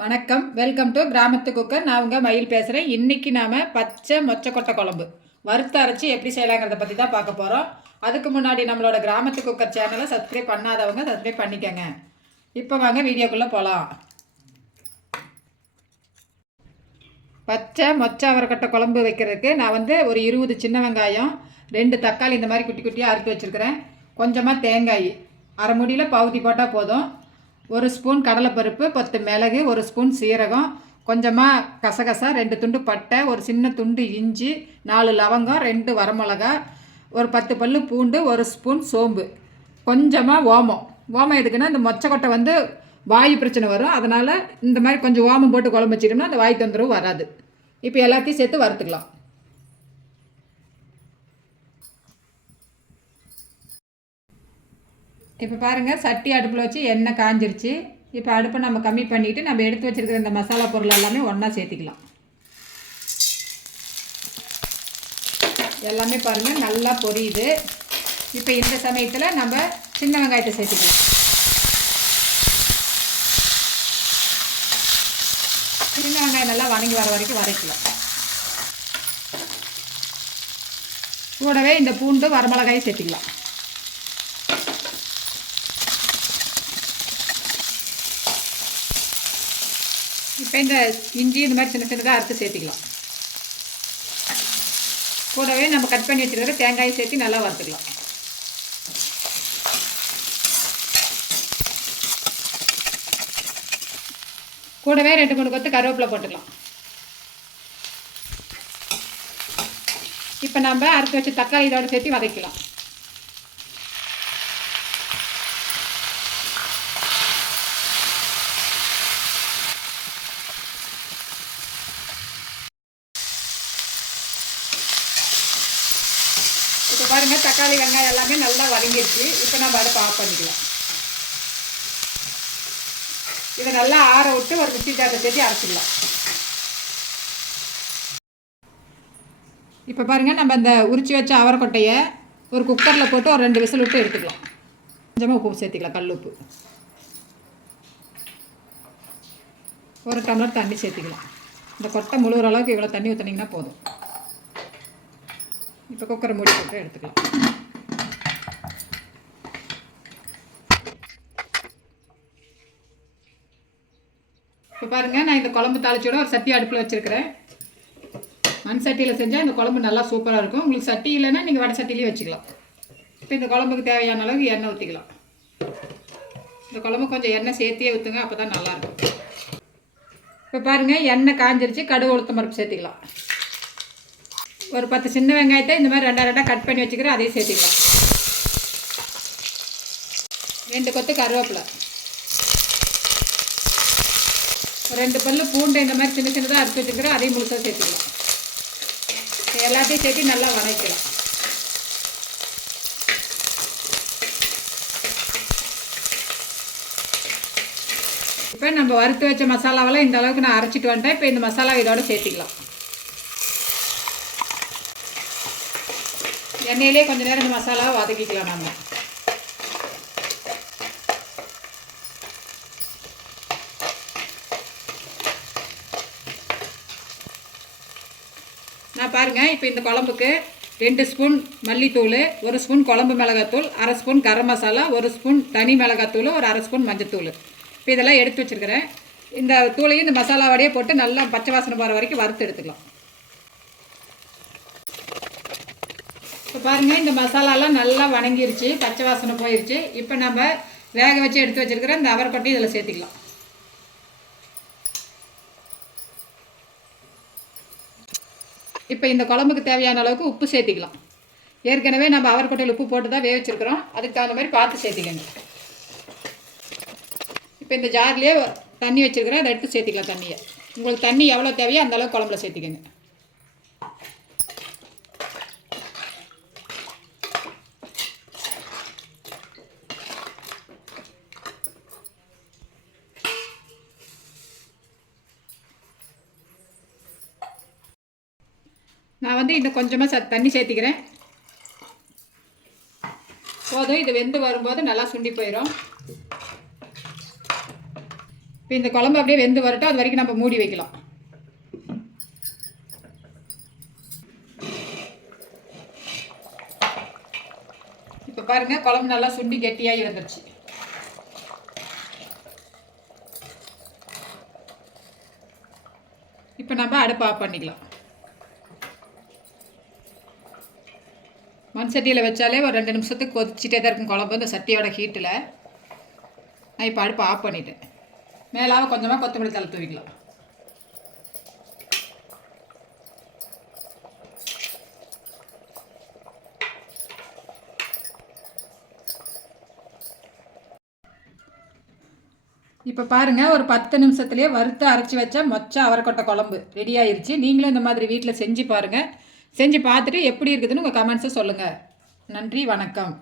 வணக்கம். Welcome to கிராமத்து cooker. நான் உங்கள் மயில் பேசுகிறேன் இன்றைக்கி நாம் பச்சை மொச்சக்கொட்டை குழம்பு. வறுத்து அரைச்சி எப்படி செய்யலாங்கிறத பற்றி தான் பார்க்க போகிறோம் அதுக்கு முன்னாடி நம்மளோட கிராமத்து குக்கர் சேனலை சப்ஸ்கிரைப் பண்ணாதவங்க சப்ஸ்கிரைப் பண்ணிக்கோங்க. இப்போ வாங்க வீடியோக்குள்ளே போகலாம் பச்சை மொச்சை அவரைக்கொட்டை குழம்பு வைக்கிறதுக்கு நான் வந்து ஒரு இருபது சின்ன வெங்காயம் ரெண்டு தக்காளி இந்த மாதிரி குட்டி குட்டியாக அறுத்து வச்சுருக்கிறேன். கொஞ்சமாக தேங்காய். அரை முடியில் பகுதி போட்டால் போதும். ஒரு ஸ்பூன் கடலைப்பருப்பு பத்து மிளகு ஒரு ஸ்பூன் சீரகம் கொஞ்சமாக கசகசா ரெண்டு துண்டு பட்டை ஒரு சின்ன துண்டு இஞ்சி நாலு லவங்கம் ரெண்டு வரமிளகா ஒரு பத்து பல்லு பூண்டு ஒரு ஸ்பூன் சோம்பு. கொஞ்சமாக ஓமம். ஓமம் எதுக்குன்னா இந்த மொச்சக்கொட்டை வந்து வாயு பிரச்சனை வரும். அதனால் இந்த மாதிரி கொஞ்சம் ஓமம் போட்டு குழம்பு வச்சிட்டோம்னா அந்த வாய் தொந்தரவு வராது. இப்போ எல்லாத்தையும் சேர்த்து வறுத்துக்கலாம். இப்போ பாருங்கள் சட்டி அடுப்பில் வச்சு எண்ணெய் காஞ்சிருச்சு. இப்போ அடுப்பை நம்ம கம்மி பண்ணிவிட்டு நம்ம எடுத்து வச்சிருக்கிற இந்த மசாலா பொருள் எல்லாமே ஒன்றா சேர்த்திக்கலாம். எல்லாமே பாருங்கள் நல்லா பொரியுது. இப்போ இந்த சமயத்தில் நம்ம சின்ன வெங்காயத்தை சேர்த்துக்கலாம். சின்ன வெங்காயம் நல்லா வணங்கி வர வரைக்கும் வதக்கலாம். கூடவே இந்த பூண்டு வரமிளகாயும் சேர்த்திக்கலாம். இப்போ இந்த இஞ்சி இந்த மாதிரி சின்ன சின்னதாக அறுத்து சேர்த்துக்கலாம். கூடவே நம்ம கட் பண்ணி வச்சுருக்கிற தேங்காயை சேர்த்து நல்லா வறுத்துக்கலாம். கூடவே ரெண்டு மூணு கொத்து கருவேப்பிலை போட்டுக்கலாம். இப்போ நம்ம அறுத்து வச்சு தக்காளி இதோட சேர்த்து வதக்கலாம். பாருங்கள் தக்காளி வெங்காயம் எல்லாமே நல்லா வதங்கிடுச்சு. இப்போ நம்ம அடுப்பு ஆஃப் பண்ணிக்கலாம். இதை நல்லா ஆற விட்டு ஒரு மிக்சி ஜாரில் சேர்த்து அரைச்சிடலாம் இப்போ பாருங்கள் நம்ம இந்த உரிச்சு வச்ச அவரைக்கொட்டையை ஒரு குக்கரில் போட்டு ஒரு ரெண்டு விசில் விட்டு எடுத்துக்கலாம். கொஞ்சமாக உப்பு சேர்த்துக்கலாம் கல் உப்பு. ஒரு டம்ளர் தண்ணி சேர்த்துக்கலாம். இந்த கொட்டை முழுகிற அளவுக்கு இவ்வளோ தண்ணி ஊற்றுனீங்கன்னா போதும். இப்போ குக்கரை மூடி போட்டு எடுத்துக்கலாம். இப்போ பாருங்கள் நான் இந்த குழம்பு தாளிச்சோட ஒரு சட்டி அடுப்பில் வச்சுருக்கிறேன். மண் சட்டியில் செஞ்சால் இந்த குழம்பு நல்லா சூப்பராக இருக்கும். உங்களுக்கு சட்டி இல்லைன்னா நீங்கள் வடை சட்டிலேயே வச்சுக்கலாம். இப்போ இந்த குழம்புக்கு தேவையான அளவுக்கு எண்ணெய் ஊற்றிக்கலாம் இந்த குழம்பு கொஞ்சம் எண்ணெய் சேர்த்தியே ஊற்றுங்க அப்போ தான் நல்லாயிருக்கும் இப்போ பாருங்கள் எண்ணெய் காஞ்சிருச்சு. கடுகு உளுத்த மரப்பு சேர்த்திக்கலாம். ஒரு பத்து சின்ன வெங்காயத்தை இந்த மாதிரி ரெண்டா ரெண்டாக கட் பண்ணி வச்சுக்கிறேன் அதையும் சேர்த்துக்கலாம். ரெண்டு கொத்து கருவேப்பிலை. ரெண்டு பல்லு பூண்டு இந்த மாதிரி சின்ன சின்னதாக அரைச்சி வச்சுக்கிறோம் அதையும் முழுசாக சேர்த்துக்கலாம். எல்லாத்தையும் சேர்த்து நல்லா வதக்கலாம். இப்போ நம்ம வறுத்து வச்ச மசாலாவெல்லாம் இந்த அளவுக்கு நான் அரைச்சிட்டு வந்துட்டேன். இப்போ இந்த மசாலா இதோட சேர்த்துக்கலாம். எண்ணெயிலே கொஞ்ச நேரம் இந்த மசாலாவை வதக்கிக்கலாம் நம்ம நான் பாருங்கள் இப்போ இந்த குழம்புக்கு ரெண்டு ஸ்பூன் மல்லித்தூள் ஒரு ஸ்பூன் குழம்பு மிளகாத்தூள் அரை ஸ்பூன் கரம் மசாலா ஒரு ஸ்பூன் தனி மிளகாத்தூள் ஒரு அரை ஸ்பூன் மஞ்சத்தூள். இப்போ இதெல்லாம் எடுத்து வச்சுருக்கிறேன். இந்த தூளையும் இந்த மசாலாவோடையே போட்டு நல்லா பச்சை வாசனை போகிற வரைக்கும் வறுத்து எடுத்துக்கலாம். இப்போ பாருங்கள் இந்த மசாலாலாம் நல்லா வணங்கிருச்சு பச்சை வாசனை போயிடுச்சு இப்போ நம்ம வேக வச்சு எடுத்து வச்சுருக்கிற இந்த அவரைப்பட்டி இதில் சேர்த்துக்கலாம். இப்போ இந்த குழம்புக்கு தேவையான அளவுக்கு உப்பு சேர்த்திக்கலாம். ஏற்கனவே நம்ம அவரைக்கொட்டையில் உப்பு போட்டு தான் வேவச்சிருக்கிறோம். அதுக்கு தகுந்த மாதிரி பார்த்து சேர்த்திக்கங்க. இப்போ இந்த ஜார்லேயே தண்ணி வச்சுருக்கிறேன் அதை எடுத்து சேர்த்திக்கலாம் தண்ணியை. உங்களுக்கு தண்ணி எவ்வளோ தேவையோ அந்தளவுக்கு குழம்புல சேர்த்திக்கங்க. நான் வந்து இன்னும் கொஞ்சமாக ச தண்ணி சேர்த்திக்கிறேன். போதும் இது வெந்து வரும்போது நல்லா சுண்டி போயிடும் இப்போ இந்த குழம்பு அப்படியே வெந்து வரட்டும் அது வரைக்கும் நம்ம மூடி வைக்கலாம். இப்போ பாருங்கள் குழம்பு நல்லா சுண்டி கெட்டியாகி வந்துருச்சு. இப்போ நம்ம அடுப்பு ஆஃப் பண்ணிக்கலாம். மண் சட்டியில் வச்சாலே ஒரு ரெண்டு நிமிஷத்துக்கு கொதிச்சிட்டே தான் இருக்கும் குழம்பு இந்த சட்டியோட ஹீட்டில் நான் இப்போ அடுப்பு ஆஃப் பண்ணிட்டேன். மேலாக கொஞ்சமாக கொத்தமல்லி தலை தூவிக்கலாம். இப்போ பாருங்கள் ஒரு பத்து நிமிஷத்துலேயே வறுத்து அரைச்சி வச்சா மொச்ச அவரைக்கொட்டை குழம்பு ரெடி ஆயிடுச்சு நீங்களும் இந்த மாதிரி வீட்டில் செஞ்சு பாருங்கள் செஞ்சு பார்த்துட்டு எப்படி இருக்குதுன்னு உங்கள் கமெண்ட்ஸை சொல்லுங்கள் நன்றி வணக்கம்.